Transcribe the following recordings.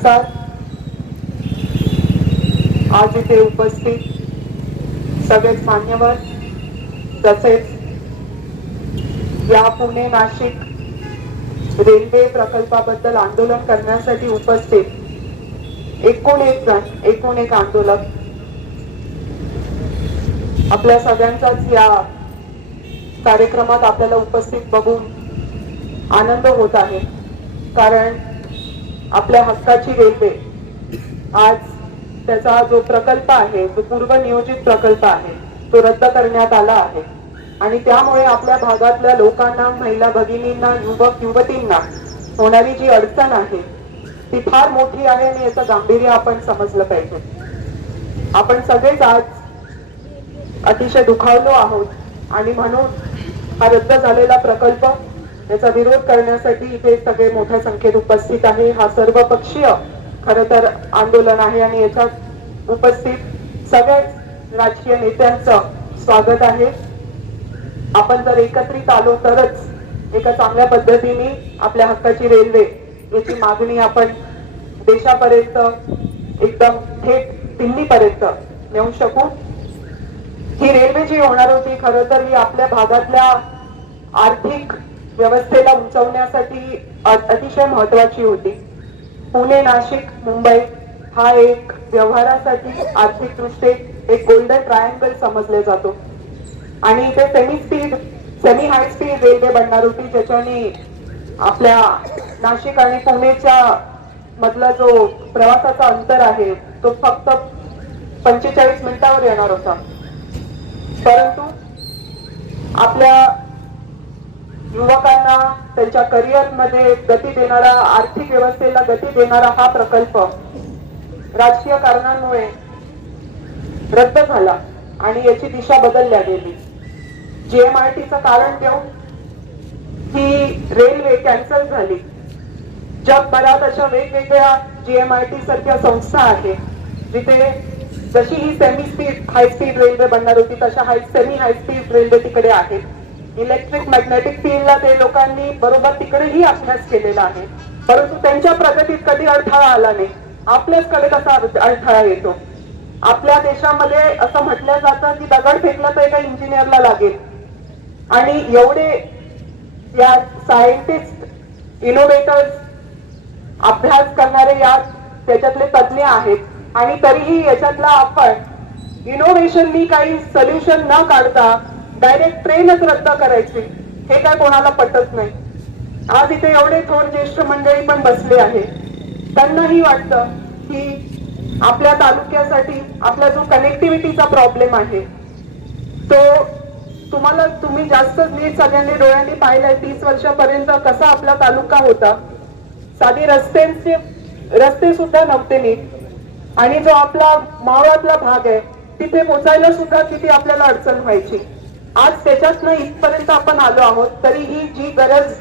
Sir, आज इथे उपस्थित सगळेच मान्यवर तसेच या पुणे नाशिक रेल्वे प्रकल्पाबद्दल आंदोलन करण्यासाठी उपस्थित एकूण एक आंदोलक आपल्या सगळ्यांचाच या कार्यक्रमात आपल्याला उपस्थित बघून आनंद होत आहे। कारण आपल्या हक्काची रेल्वे आज त्याचा जो प्रकल्प आहे, जो पूर्वनियोजित प्रकल्प आहे, तो रद्द करण्यात आला आहे आणि त्यामुळे आपल्या भागातल्या लोकांना, महिला भगिनींना, युवक युवतींना होणारी जी अडचण आहे ती फार मोठी आहे आणि याचं गांभीर्य आपण समजलं पाहिजे। आपण सगळेच आज अतिशय दुखावलो आहोत आणि म्हणून हा रद्द झालेला प्रकल्प याचा विरोध करण्यासाठी इथे सगळे मोठ्या संख्येत उपस्थित आहे। हा सर्वपक्षीय खरं तर आंदोलन आहे आणि याच्यात उपस्थित सगळ्याच राजकीय नेत्यांचं स्वागत आहे। आपण जर एकत्रित आलो तरच एका चांगल्या पद्धतीने आपल्या हक्काची रेल्वे याची मागणी आपण देशापर्यंत एकदम थेट दिल्लीपर्यंत नेऊ शकू। ही रेल्वे जी होणार होती खरं तर ही आपल्या भागातल्या आर्थिक व्यवस्थेला उंचवण्यासाठी अतिशय महत्वाची होती। पुणे, नाशिक, मुंबई हा एक व्यवहारासाठी आर्थिकदृष्ट्या एक गोल्डन ट्रायंगल समजले जातो आणि इथे सेमी हाय स्पीड रेल्वे बनणार होती, ज्याच्याने आपल्या नाशिक आणि पुणेच्या मधला जो प्रवासाचा अंतर आहे तो फक्त 45 मिनिटावर येणार होता। परंतु आपल्या युवकांना त्यांच्या करिअर मध्ये गती देणारा, आर्थिक व्यवस्थेला गती देणारा हा प्रकल्प राजकीय कारणांमुळे रद्द झाला आणि याची दिशा बदलल्या गेली। JMRTचं कारण देऊन ही रेल्वे कॅन्सल झाली। जगभरात अशा वेगवेगळ्या JMRT सारख्या संस्था आहेत जिथे जशी ही हाय स्पीड रेल्वे बनणार होती तशा सेमी हाय स्पीड रेल्वे तिकडे आहेत। इलेक्ट्रिक मॅग्नेटिक फील्डला ते लोकांनी बरोबर तिकडेही अभ्यास केलेला आहे, परंतु त्यांच्या प्रगतीत कधी अडथळा आला नाही। आपल्याचकडे कसा अडथळा येतो? आपल्या देशामध्ये असं म्हटलं जातं की दगड फेकला तर एका इंजिनियरला लागेल आणि एवढे या सायंटिस्ट, इनोव्हेटर्स, अभ्यास करणारे या त्याच्यातले तज्ञ आहेत आणि तरीही याच्यातला आपण इनोव्हेशननी काही सोल्युशन न काढता डायरेक्ट ट्रेनच रद्द करायची, हे काय कोणाला पटत नाही। आज इथे एवढे थोर ज्येष्ठ मंडळी पण बसले आहे, त्यांनाही वाटतं की आपल्या तालुक्यासाठी आपला जो कनेक्टिव्हिटीचा प्रॉब्लेम आहे तो तुम्ही जास्त नीट सगळ्यांनी डोळ्यांनी पाहिलाय। 30 वर्षापर्यंत कसा आपला तालुका होता, साधी रस्ते सुद्धा नव्हते नीट आणि जो आपला मावळातला भाग आहे तिथे पोचायला सुद्धा किती आपल्याला अडचण व्हायची। आज त्याच्यातनं इथपर्यंत आपण आलो आहोत, तरी ही जी गरज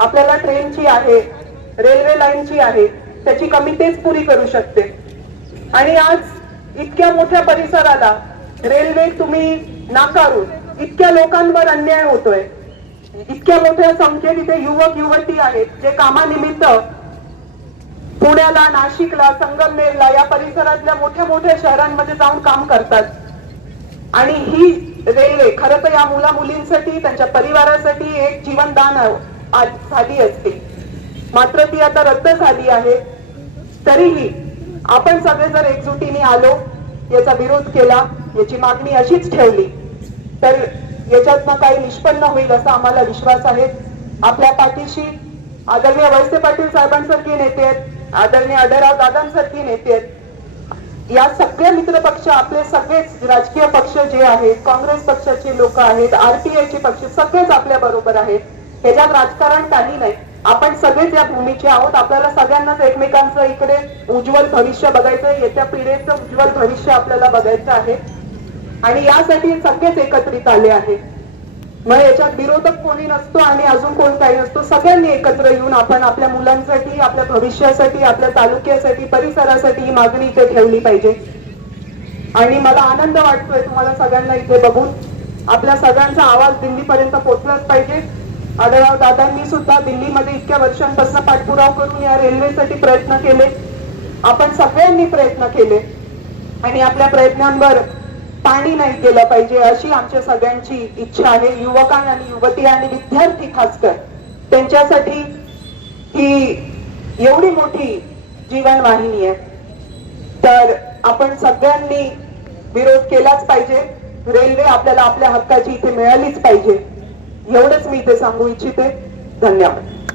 आपल्याला ट्रेनची आहे, रेल्वे लाईनची आहे, त्याची कमी तेच पुरी करू शकते। आणि आज इतक्या मोठ्या परिसराला रेल्वे तुम्ही नाकारून इतक्या लोकांवर अन्याय होतोय, इतक्या मोठ्या संख्येत इथे युवक युवती आहेत जे कामानिमित्त पुण्याला, नाशिकला, संगमनेरला या परिसरातल्या मोठ्या मोठ्या शहरांमध्ये जाऊन काम करतात आणि ही रेल्वे खरं तर या मुला मुलींसाठी, त्यांच्या परिवारासाठी एक जीवनदान झाली असते, मात्र ती आता रद्द झाली आहे। तरीही आपण सगळे जर एकजुटीने आलो, याचा विरोध केला, याची मागणी अशीच ठेवली तर याच्यातनं काही निष्पन्न होईल असा आम्हाला विश्वास आहे। आपल्या पाठीशी आदरणीय वळसे पाटील साहेबांसारखे नेते आहेत, आदरणीय आढळराव दादांसारखे नेते आहेत, या सगळ्या मित्र पक्ष, आपले सगळेच राजकीय पक्ष जे आहेत, काँग्रेस पक्षाचे लोक आहेत, RTI चे पक्ष सगळेच आपल्या बरोबर आहेत। त्याच्यात राजकारण काही नाही, आपण सगळेच या भूमीचे आहोत। आपल्याला सगळ्यांनाच एकमेकांचं इकडे उज्ज्वल भविष्य बघायचं, येत्या पिढीचं उज्ज्वल भविष्य आपल्याला बघायचं आहे आणि यासाठी सगळेच एकत्रित आले आहेत। मग याच्यात विरोधक कोणी नसतो आणि अजून कोण काही नसतो, सगळ्यांनी एकत्र येऊन आपण आपल्या मुलांसाठी, आपल्या भविष्यासाठी, आपल्या तालुक्यासाठी, परिसरासाठी ही मागणी इथे ठेवली पाहिजे। आणि मला आनंद वाटतोय तुम्हाला सगळ्यांना इथे बघून, आपल्या सगळ्यांचा आवाज दिल्लीपर्यंत पोहोचलाच पाहिजे। आढळराव दादांनी सुद्धा दिल्लीमध्ये इतक्या वर्षांपासून पाठपुरावा करून या रेल्वेसाठी प्रयत्न केले आपण सगळ्यांनी प्रयत्न केले आणि आपल्या प्रयत्नांवर पाणी नाही केलं पाहिजे अशी आमच्या सगळ्यांची इच्छा आहे. युवकांना आणि युवती आणि विद्यार्थी खासकर त्यांच्यासाठी ही एवढी मोठी जीवनवाहिनी आहे. तर आपण सगळ्यांनी विरोध केलाच पाहिजे. रेल्वे आपल्याला आपल्या हक्काची इथे मिळालीच पाहिजे. एवढंच मी इथे सांगू इच्छिते. धन्यवाद.